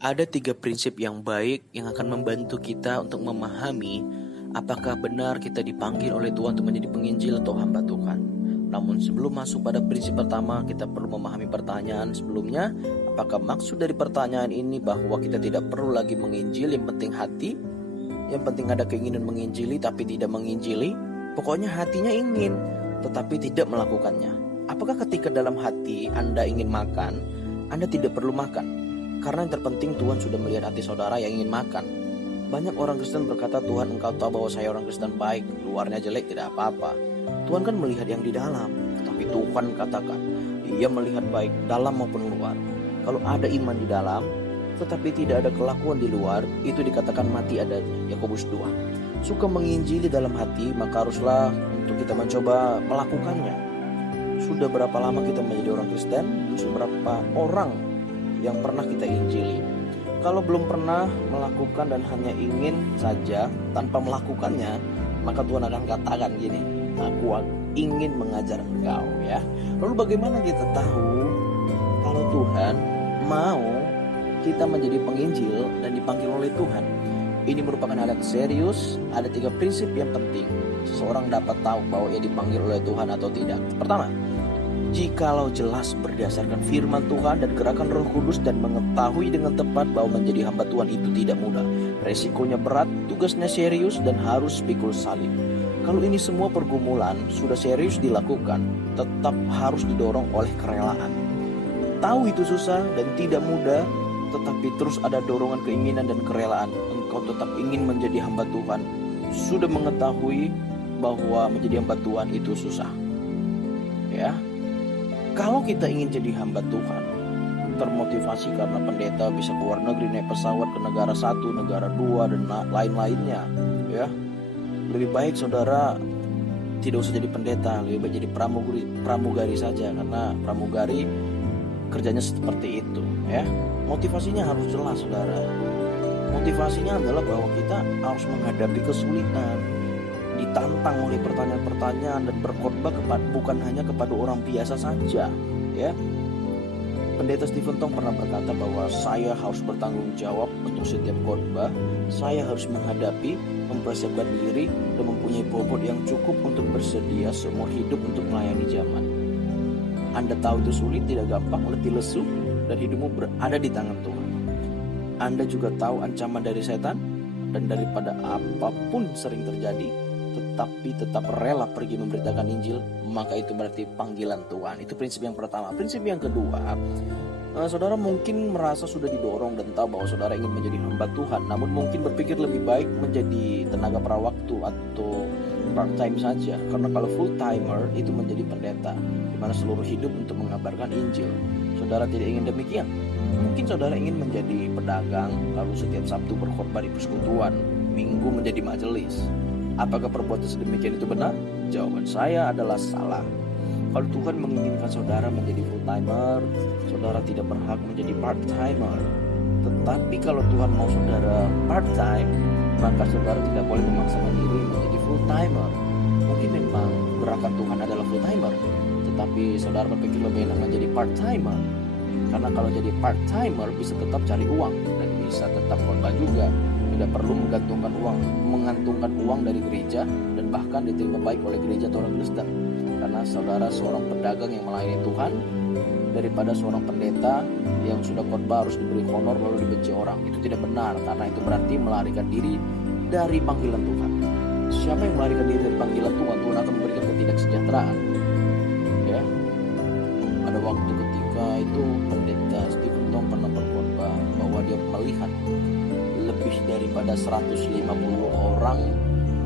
Ada tiga prinsip yang baik yang akan membantu kita untuk memahami apakah benar kita dipanggil oleh Tuhan untuk menjadi penginjil atau hamba Tuhan. Namun sebelum masuk pada prinsip pertama, kita perlu memahami pertanyaan sebelumnya. Apakah maksud dari pertanyaan ini bahwa kita tidak perlu lagi menginjil, yang penting hati, yang penting ada keinginan menginjili tapi tidak menginjili? Pokoknya hatinya ingin tetapi tidak melakukannya. Apakah ketika dalam hati Anda ingin makan, Anda tidak perlu makan? Karena yang terpenting Tuhan sudah melihat hati saudara yang ingin makan. Banyak orang Kristen berkata, Tuhan engkau tahu bahwa saya orang Kristen baik, luarnya jelek tidak apa-apa. Tuhan kan melihat yang di dalam. Tetapi Tuhan katakan, Dia melihat baik dalam maupun luar. Kalau ada iman di dalam, tetapi tidak ada kelakuan di luar, itu dikatakan mati adanya. Yakobus 2. Suka menginjili dalam hati, maka haruslah untuk kita mencoba melakukannya. Sudah berapa lama kita menjadi orang Kristen? Sudah berapa orang yang pernah kita injili? Kalau belum pernah melakukan dan hanya ingin saja tanpa melakukannya, maka Tuhan akan katakan gini, aku ingin mengajar engkau, ya. Lalu bagaimana kita tahu kalau Tuhan mau kita menjadi penginjil dan dipanggil oleh Tuhan? Ini merupakan hal yang serius. Ada tiga prinsip yang penting seseorang dapat tahu bahwa ia dipanggil oleh Tuhan atau tidak. Pertama, jikalau jelas berdasarkan firman Tuhan dan gerakan Roh Kudus dan mengetahui dengan tepat bahwa menjadi hamba Tuhan itu tidak mudah, resikonya berat, tugasnya serius dan harus pikul salib. Kalau ini semua pergumulan sudah serius dilakukan, tetap harus didorong oleh kerelaan. Tahu itu susah dan tidak mudah, tetapi terus ada dorongan keinginan dan kerelaan. Engkau tetap ingin menjadi hamba Tuhan, sudah mengetahui bahwa menjadi hamba Tuhan itu susah, ya. Kalau kita ingin jadi hamba Tuhan, termotivasi karena pendeta bisa ke luar negeri naik pesawat ke negara satu, negara dua, dan lain-lainnya, ya. Lebih baik saudara tidak usah jadi pendeta, lebih baik jadi pramugari saja, karena pramugari kerjanya seperti itu, ya. Motivasinya harus jelas, saudara. Motivasinya adalah bahwa kita harus menghadapi kesulitan, ditantang oleh pertanyaan-pertanyaan dan berkhotbah bukan hanya kepada orang biasa saja, ya. Pendeta Stephen Tong pernah berkata bahwa saya harus bertanggung jawab untuk setiap khotbah. Saya harus menghadapi, mempersiapkan diri dan mempunyai bobot yang cukup untuk bersedia seumur hidup untuk melayani zaman. Anda tahu itu sulit, tidak gampang, letih lesu, dan hidupmu berada di tangan Tuhan. Anda juga tahu ancaman dari setan, dan daripada apapun sering terjadi, tetapi tetap rela pergi memberitakan Injil, maka itu berarti panggilan Tuhan. Itu prinsip yang pertama. Prinsip yang kedua, saudara mungkin merasa sudah didorong dan tahu bahwa saudara ingin menjadi hamba Tuhan, namun mungkin berpikir lebih baik menjadi tenaga prawaktu atau part time saja. Karena kalau full timer itu menjadi pendeta, di mana seluruh hidup untuk mengabarkan Injil. Saudara tidak ingin demikian. Mungkin saudara ingin menjadi pedagang, lalu setiap Sabtu berkhotbah di persekutuan, Minggu menjadi majelis. Apakah perbuatan sedemikian itu benar? Jawaban saya adalah salah. Kalau Tuhan menginginkan saudara menjadi full timer, saudara tidak berhak menjadi part timer. Tetapi kalau Tuhan mau saudara part time, maka saudara tidak boleh memaksakan diri menjadi full timer. Mungkin memang gerakan Tuhan adalah full timer, tetapi saudara berpikir lebih enak menjadi part timer. Karena kalau jadi part timer bisa tetap cari uang dan bisa tetap khotbah juga. Tidak perlu mengantungkan uang dari gereja dan bahkan diterima baik oleh gereja atau orang Kristen. Karena saudara seorang pedagang yang melayani Tuhan daripada seorang pendeta yang sudah khotbah harus diberi honor lalu dibenci orang. Itu tidak benar, karena itu berarti melarikan diri dari panggilan Tuhan. Siapa yang melarikan diri dari panggilan Tuhan, Tuhan akan memberikan ketidaksejahteraan, ya. Ada waktu ketika itu pendeta Stephen Tong pernah berkhotbah bahwa dia melihat lebih daripada 150 orang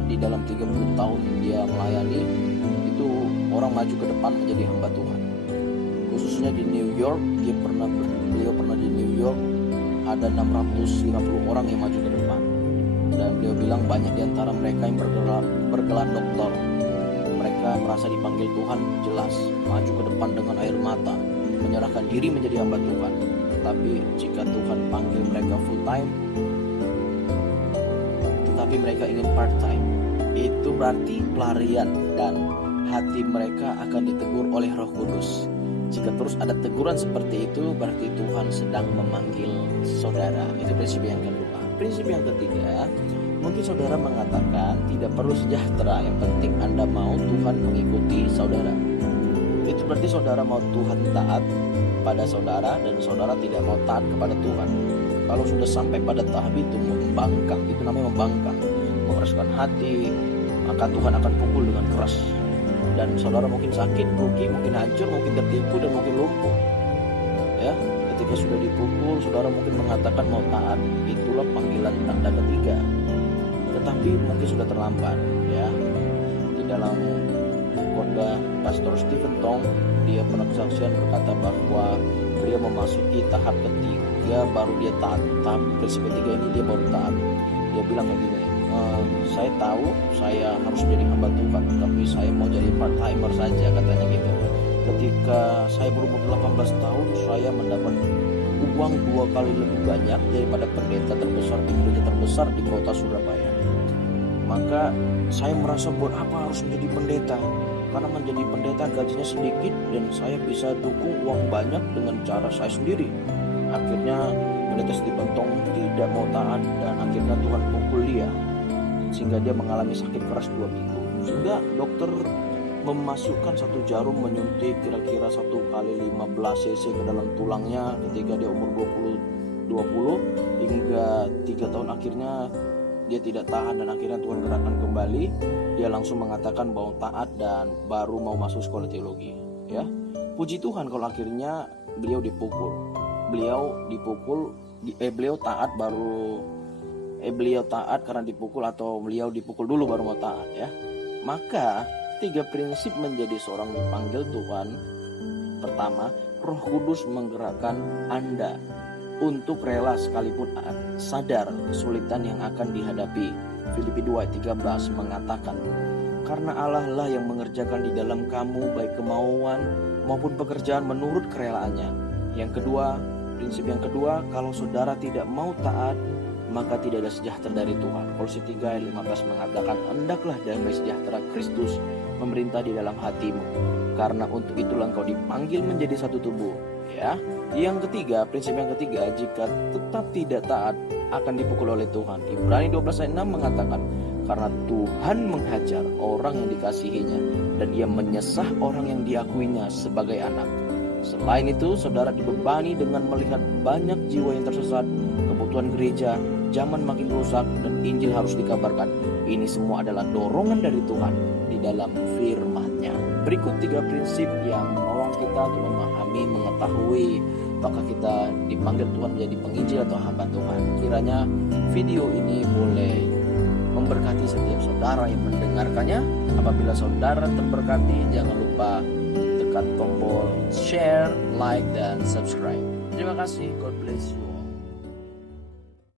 di dalam 30 tahun dia melayani, itu orang maju ke depan menjadi hamba Tuhan. Khususnya di New York, beliau pernah di New York, ada 650 orang yang maju ke depan. Dan beliau bilang banyak di antara mereka yang bergelar doktor. Mereka merasa dipanggil Tuhan, jelas maju ke depan dengan air mata, menyerahkan diri menjadi hamba Tuhan. Tetapi jika Tuhan panggil mereka full time, tapi mereka ingin part time, itu berarti pelarian dan hati mereka akan ditegur oleh Roh Kudus. Jika terus ada teguran seperti itu, berarti Tuhan sedang memanggil saudara. Itu prinsip yang kedua. Prinsip yang ketiga, mungkin saudara mengatakan tidak perlu sejahtera, yang penting Anda mau Tuhan mengikuti saudara. Itu berarti saudara mau Tuhan taat pada saudara dan saudara tidak mau taat kepada Tuhan. Kalau sudah sampai pada tahap itu membangkang, itu namanya membangkang, mengeraskan hati, maka Tuhan akan pukul dengan keras. Dan saudara mungkin sakit, rugi, mungkin hancur, mungkin tertipu, dan mungkin lumpuh. Ya, ketika sudah dipukul, saudara mungkin mengatakan mau taat. Itulah panggilan tanda ketiga. Tetapi mungkin sudah terlambat. Ya, di dalam khotbah Pastor Stephen Tong, dia pernah kesaksian berkata bahwa beliau memasuki tahap ketiga baru dia taat. Tahap prinsip ketiga ini dia baru taat. Dia bilang kayak gini, saya tahu saya harus jadi hamba Tuhan, tapi saya mau jadi part timer saja, katanya gitu. Ketika saya berumur 18 tahun, saya mendapat uang 2 kali lebih banyak daripada pendeta terbesar di gereja terbesar di kota Surabaya. Maka saya merasa buat apa harus menjadi pendeta, karena menjadi pendeta gajinya sedikit dan saya bisa dukung uang banyak dengan cara saya sendiri. Akhirnya pendeta Stephen Tong tidak mau taat dan akhirnya Tuhan pukul dia sehingga dia mengalami sakit keras 2 minggu. Sehingga dokter memasukkan satu jarum menyuntik kira-kira 1 kali 15 cc ke dalam tulangnya ketika dia umur 20 hingga 3 tahun. Akhirnya dia tidak tahan dan akhirnya Tuhan gerakkan kembali. Dia langsung mengatakan bahwa taat dan baru mau masuk sekolah teologi. Ya, puji Tuhan kalau akhirnya beliau dipukul. Beliau taat karena dipukul, atau beliau dipukul dulu baru mau taat, ya. Maka 3 prinsip menjadi seorang dipanggil Tuhan. Pertama, Roh Kudus menggerakkan Anda untuk rela sekalipun sadar kesulitan yang akan dihadapi. Filipi 2:13 mengatakan, karena Allah lah yang mengerjakan di dalam kamu baik kemauan maupun pekerjaan menurut kerelaannya. Yang kedua, prinsip yang kedua, kalau saudara tidak mau taat, maka tidak ada sejahtera dari Tuhan. Kolose 3:15 mengatakan, hendaklah damai sejahtera Kristus memerintah di dalam hatimu, karena untuk itulah engkau dipanggil menjadi satu tubuh. Ya. Yang ketiga, prinsip yang ketiga, jika tetap tidak taat akan dipukul oleh Tuhan. Ibrani 12:6 mengatakan, karena Tuhan menghajar orang yang dikasihinya dan Ia menyesah orang yang diakuinya sebagai anak. Selain itu, saudara dibebani dengan melihat banyak jiwa yang tersesat, kebutuhan gereja, zaman makin rusak, dan Injil harus dikabarkan. Ini semua adalah dorongan dari Tuhan di dalam firman-Nya. Berikut 3 prinsip yang menolong kita untuk memahami, mengetahui apakah kita dipanggil Tuhan menjadi penginjil atau hamba Tuhan. Kiranya video ini boleh memberkati setiap saudara yang mendengarkannya. Apabila saudara terberkati, jangan lupa tekan tombol share, like, dan subscribe. Terima kasih. God bless you.